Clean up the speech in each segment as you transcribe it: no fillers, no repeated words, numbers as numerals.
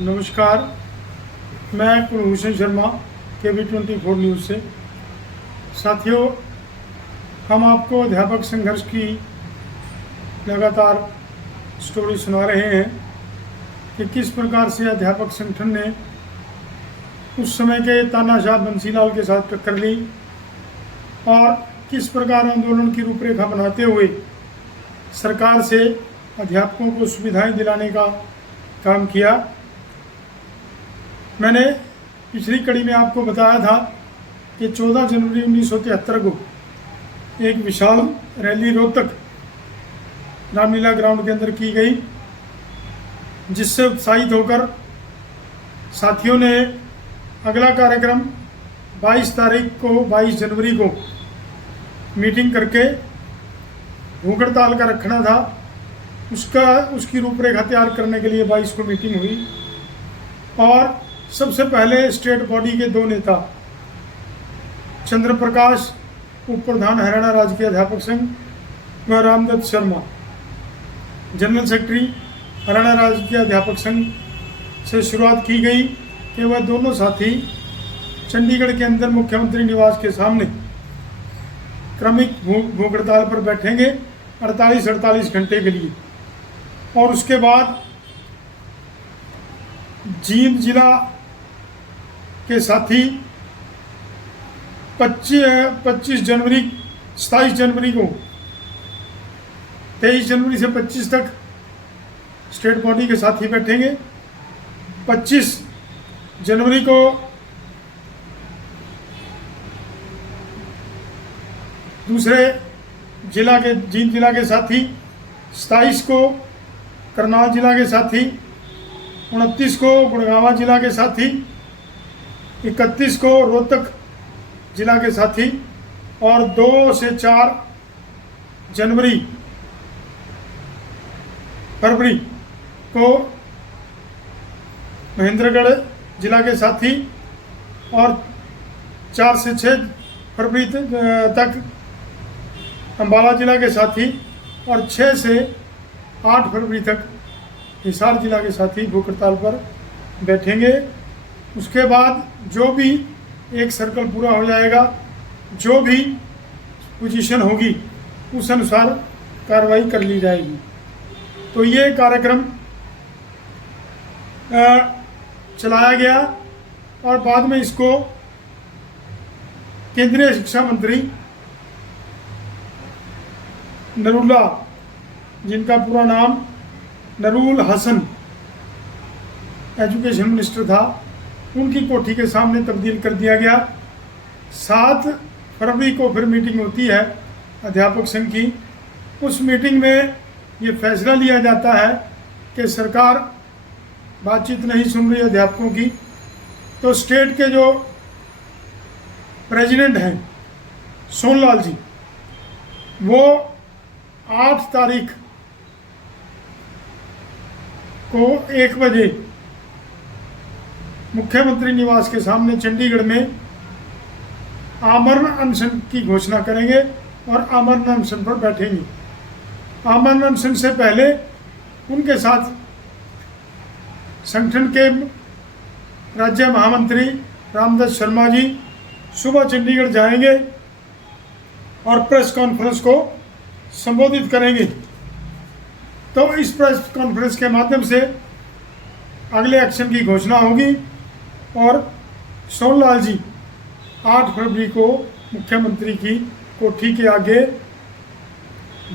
नमस्कार, मैं Kulbhushan Sharma KB24 news से। साथियों, हम आपको अध्यापक संघर्ष की लगातार स्टोरी सुना रहे हैं कि किस प्रकार से अध्यापक संगठन ने उस समय के तानाशाह बंसीलाल के साथ टक्कर ली और किस प्रकार आंदोलन की रूपरेखा बनाते हुए सरकार से अध्यापकों को सुविधाएं दिलाने का काम किया। मैंने पिछली कड़ी में आपको बताया था कि 14 जनवरी 1973 को एक विशाल रैली रोहतक रामलीला ग्राउंड के अंदर की गई, जिससे उत्साहित होकर साथियों ने अगला कार्यक्रम 22 जनवरी को मीटिंग करके भूख हड़ताल का रखना था। उसकी रूपरेखा तैयार करने के लिए 22 को मीटिंग हुई और सबसे पहले स्टेट बॉडी के दो नेता चंद्र प्रकाश, उप प्रधान हरियाणा राज्य के अध्यापक संघ, व रामदत्त शर्मा, जनरल सेक्रेटरी हरियाणा राज्य के अध्यापक संघ से शुरुआत की गई कि वह दोनों साथी चंडीगढ़ के अंदर मुख्यमंत्री निवास के सामने क्रमिक भूख हड़ताल पर बैठेंगे 48 घंटे के लिए। और उसके बाद जींद जिला के साथी 27 जनवरी को 23 जनवरी से 25 तक स्टेट बॉडी के साथी बैठेंगे। 25 जनवरी को दूसरे जिला के जींद जिला के साथी, 27 को करनाल जिला के साथी, 29 को गुड़गांव जिला के साथी, 31 को रोहतक जिला के साथी और 2 से 4 फरवरी को महेंद्रगढ़ जिला के साथी और 4 से 6 फरवरी तक अम्बाला जिला के साथी और 6 से 8 फरवरी तक हिसार जिला के साथी भूख हड़ताल पर बैठेंगे। उसके बाद जो भी एक सर्कल पूरा हो जाएगा, जो भी पोजीशन होगी उस अनुसार कार्रवाई कर ली जाएगी। तो ये कार्यक्रम चलाया गया और बाद में इसको केंद्रीय शिक्षा मंत्री नरूला, जिनका पूरा नाम नरूल हसन एजुकेशन मिनिस्टर था, उनकी कोठी के सामने तब्दील कर दिया गया। 7 फरवरी को फिर मीटिंग होती है अध्यापक संघ की। उस मीटिंग में ये फैसला लिया जाता है कि सरकार बातचीत नहीं सुन रही अध्यापकों की, तो स्टेट के जो प्रेसिडेंट हैं सोनलाल जी, वो 8 तारीख को 1 बजे मुख्यमंत्री निवास के सामने चंडीगढ़ में आमरण अनशन की घोषणा करेंगे और आमरण अनशन पर बैठेंगे। आमरण अनशन से पहले उनके साथ संगठन के राज्य महामंत्री रामदत्त शर्मा जी सुबह चंडीगढ़ जाएंगे और प्रेस कॉन्फ्रेंस को संबोधित करेंगे। तो इस प्रेस कॉन्फ्रेंस के माध्यम से अगले एक्शन की घोषणा होगी और सोनलाल जी 8 फरवरी को मुख्यमंत्री की कोठी के आगे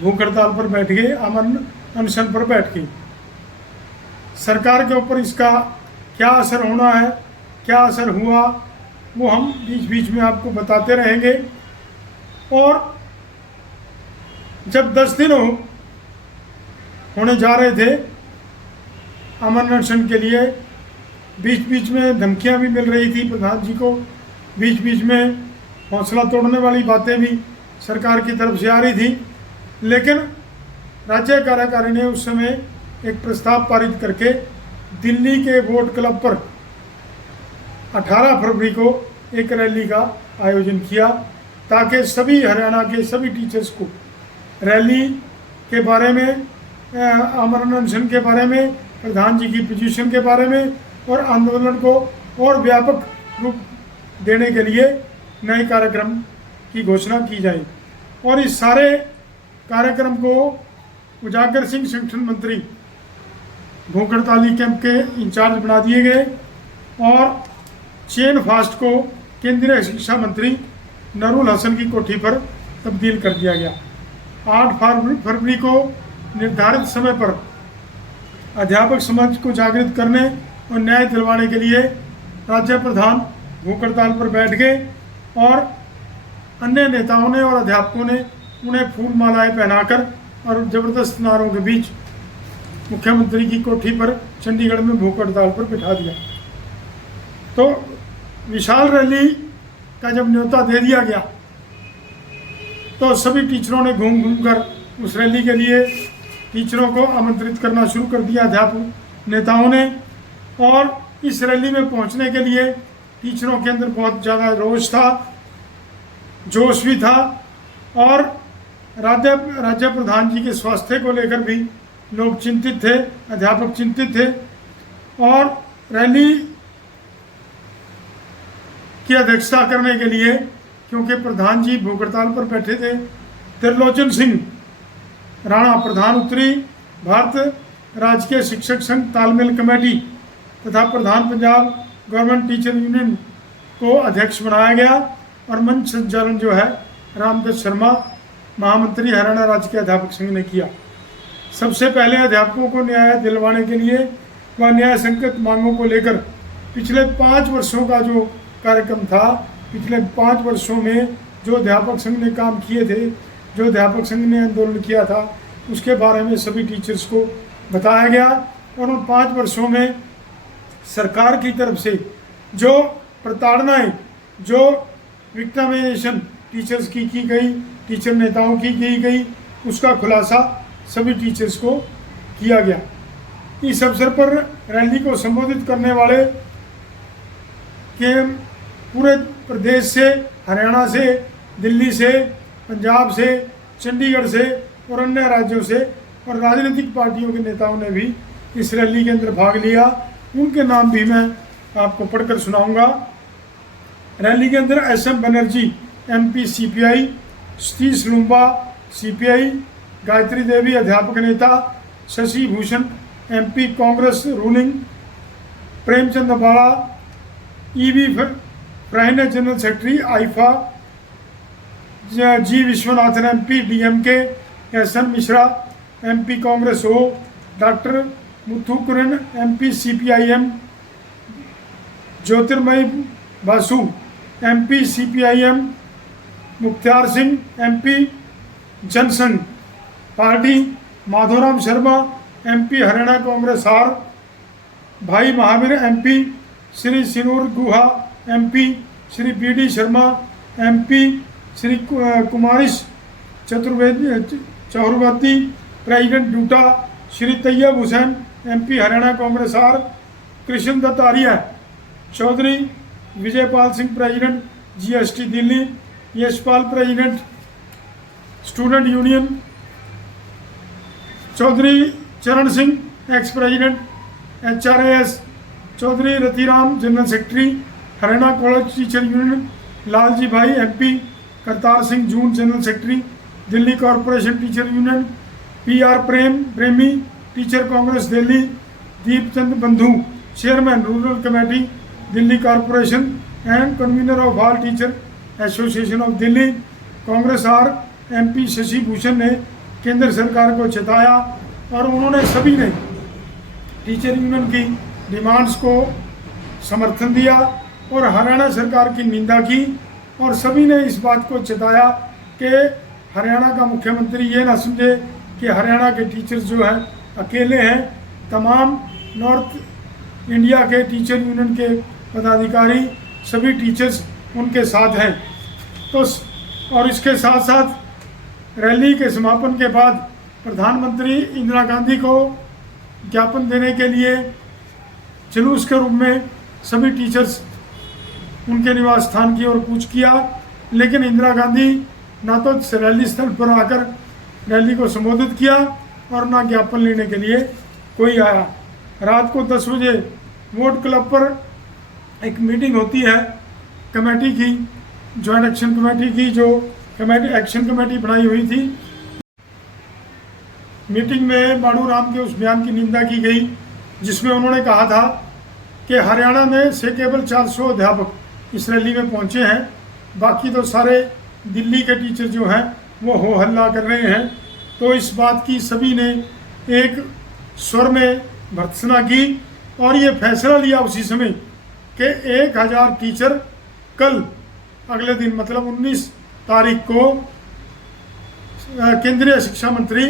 भूख हड़ताल पर बैठ गए, आमरण अनशन पर बैठ गए। सरकार के ऊपर इसका क्या असर होना है, क्या असर हुआ, वो हम बीच बीच में आपको बताते रहेंगे। और जब 10 दिन होने जा रहे थे आमरण अनशन के लिए, बीच बीच में धमकियां भी मिल रही थी प्रधान जी को, बीच बीच में हौसला तोड़ने वाली बातें भी सरकार की तरफ से आ रही थी। लेकिन राज्य कार्यकारिणी ने उस समय एक प्रस्ताव पारित करके दिल्ली के वोट क्लब पर 18 फरवरी को एक रैली का आयोजन किया, ताकि सभी हरियाणा के सभी टीचर्स को रैली के बारे में, आमरण अनशन के बारे में, प्रधान जी की पोजीशन के बारे में और आंदोलन को और व्यापक रूप देने के लिए नए कार्यक्रम की घोषणा की जाए। और इस सारे कार्यक्रम को उजागर सिंह संगठन मंत्री भूख हड़ताली कैंप के इंचार्ज बना दिए गए और चेन फास्ट को केंद्रीय शिक्षा मंत्री नरुल हसन की कोठी पर तब्दील कर दिया गया। 8 फरवरी को निर्धारित समय पर अध्यापक समाज को जागृत करने और न्याय दिलवाने के लिए राज्य प्रधान भूख हड़ताल पर बैठ गए और अन्य नेताओं ने और अध्यापकों ने उन्हें फूल मालाएं पहनाकर और जबरदस्त नारों के बीच मुख्यमंत्री की कोठी पर चंडीगढ़ में भूख हड़ताल पर बिठा दिया। तो विशाल रैली का जब न्योता दे दिया गया तो सभी टीचरों ने घूम घूम कर उस रैली के लिए टीचरों को आमंत्रित करना शुरू कर दिया, अध्यापक नेताओं ने। और इस रैली में पहुंचने के लिए टीचरों के अंदर बहुत ज़्यादा रोष था, जोश भी था और राज्य प्रधान जी के स्वास्थ्य को लेकर भी लोग चिंतित थे, अध्यापक चिंतित थे। और रैली की अध्यक्षता करने के लिए, क्योंकि प्रधान जी भूख हड़ताल पर बैठे थे, त्रिलोचन सिंह राणा प्रधान उत्तरी भारत राजकीय शिक्षक संघ तालमेल कमेटी तथा प्रधान पंजाब गवर्नमेंट टीचर यूनियन को अध्यक्ष बनाया गया और मंच संचालन जो है रामदत्त शर्मा महामंत्री हरियाणा राज्य के अध्यापक संघ ने किया। सबसे पहले अध्यापकों को न्याय दिलवाने के लिए व न्याय संगत मांगों को लेकर पिछले 5 वर्षों का जो कार्यक्रम था, पिछले 5 वर्षों में जो अध्यापक संघ ने काम किए थे, जो अध्यापक संघ ने आंदोलन किया था, उसके बारे में सभी टीचर्स को बताया गया। और उन 5 वर्षों में सरकार की तरफ से जो प्रताड़नाएं, जो विक्टिमाइजेशन टीचर्स की गई, टीचर नेताओं की गई, उसका खुलासा सभी टीचर्स को किया गया। इस अवसर पर रैली को संबोधित करने वाले के पूरे प्रदेश से, हरियाणा से, दिल्ली से, पंजाब से, चंडीगढ़ से और अन्य राज्यों से और राजनीतिक पार्टियों के नेताओं ने भी इस रैली के अंदर भाग लिया। उनके नाम भी मैं आपको पढ़कर सुनाऊंगा। रैली के अंदर SM Banerjee MP CPI, Satish Loomba CPI, Gayatri Devi अध्यापक नेता, Shashi Bhushan MP Congress ruling, Premchand Abara EV फ्राइन general secretary AIFA, G Vishwanathan MP DMK, SN Mishra MP Congress हो, doctor Muthukuran MP CPIM, Jyotirmoy Basu MP CPIM, Mukhtar Singh MP Jansangh party, Madhoram Sharma MP Haryana Congress हार, Bhai Mahavir MP, Shri Sinur Guha MP, Shri BD Sharma MP, Shri Kumarish Chaturvedi president DUTA, Shri Tayyab Hussain MP Haryana Congress हार, कृष्ण दत्त आर्य Chaudhary, Vijaypal Singh president GST Delhi, Yashpal president student union, Chaudhary Charan Singh ex president HRAS, Chaudhary Ratiram general secretary Haryana college teacher union, Lalji Bhai MP, Kartar Singh जून general secretary Delhi corporation teacher union, PR Premi teacher Congress Delhi, Deepchand Bandhu chairman rural committee Delhi corporation and convener of all teacher association of Delhi Congress आर MP Shashi Bhushan ने केंद्र सरकार को चेताया और उन्होंने सभी ने टीचर यूनियन की डिमांड्स को समर्थन दिया और हरियाणा सरकार की निंदा की और सभी ने इस बात को चेताया कि हरियाणा का मुख्यमंत्री ये ना समझे कि हरियाणा के टीचर्स जो हैं अकेले हैं। तमाम नॉर्थ इंडिया के टीचर यूनियन के पदाधिकारी, सभी टीचर्स उनके साथ हैं। तो और इसके साथ साथ रैली के समापन के बाद प्रधानमंत्री इंदिरा गांधी को ज्ञापन देने के लिए जुलूस के रूप में सभी टीचर्स उनके निवास स्थान की ओर कूच किया, लेकिन इंदिरा गांधी ना तो रैली स्थल पर आकर रैली को संबोधित किया और ना ज्ञापन लेने के लिए कोई आया। रात को 10 बजे वोट क्लब पर एक मीटिंग होती है कमेटी की, जॉइंट एक्शन कमेटी की, जो कमेटी एक्शन कमेटी बनाई हुई थी। मीटिंग में माणू राम के उस बयान की निंदा की गई जिसमें उन्होंने कहा था कि हरियाणा में से केवल 400 अध्यापक इस रैली में पहुंचे हैं, बाकी तो सारे दिल्ली के टीचर जो हैं वो हो हल्ला कर रहे हैं। तो इस बात की सभी ने एक स्वर में भर्त्सना की और ये फैसला लिया उसी समय कि 1000 टीचर कल अगले दिन मतलब 19 तारीख को केंद्रीय शिक्षा मंत्री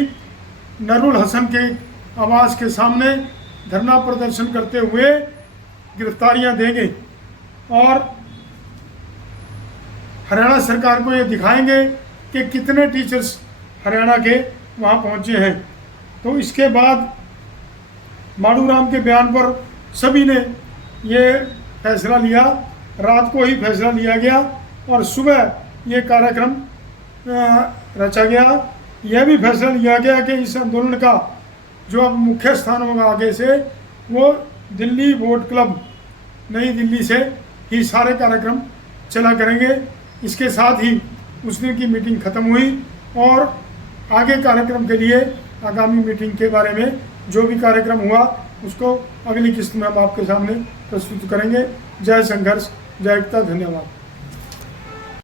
नरुल हसन के आवास के सामने धरना प्रदर्शन करते हुए गिरफ्तारियां देंगे और हरियाणा सरकार को ये दिखाएंगे कि कितने टीचर्स हरियाणा के वहाँ पहुँचे हैं। तो इसके बाद माणू राम के बयान पर सभी ने ये फैसला लिया, रात को ही फैसला लिया गया और सुबह ये कार्यक्रम रचा गया। यह भी फैसला लिया गया कि इस आंदोलन का जो अब मुख्य स्थान होगा आगे से वो दिल्ली वोट क्लब नई दिल्ली से ही सारे कार्यक्रम चला करेंगे। इसके साथ ही उस दिन की मीटिंग खत्म हुई और आगे कार्यक्रम के लिए आगामी मीटिंग के बारे में जो भी कार्यक्रम हुआ उसको अगली किस्त में हम आपके सामने प्रस्तुत करेंगे। जय संघर्ष, जय एकता, धन्यवाद।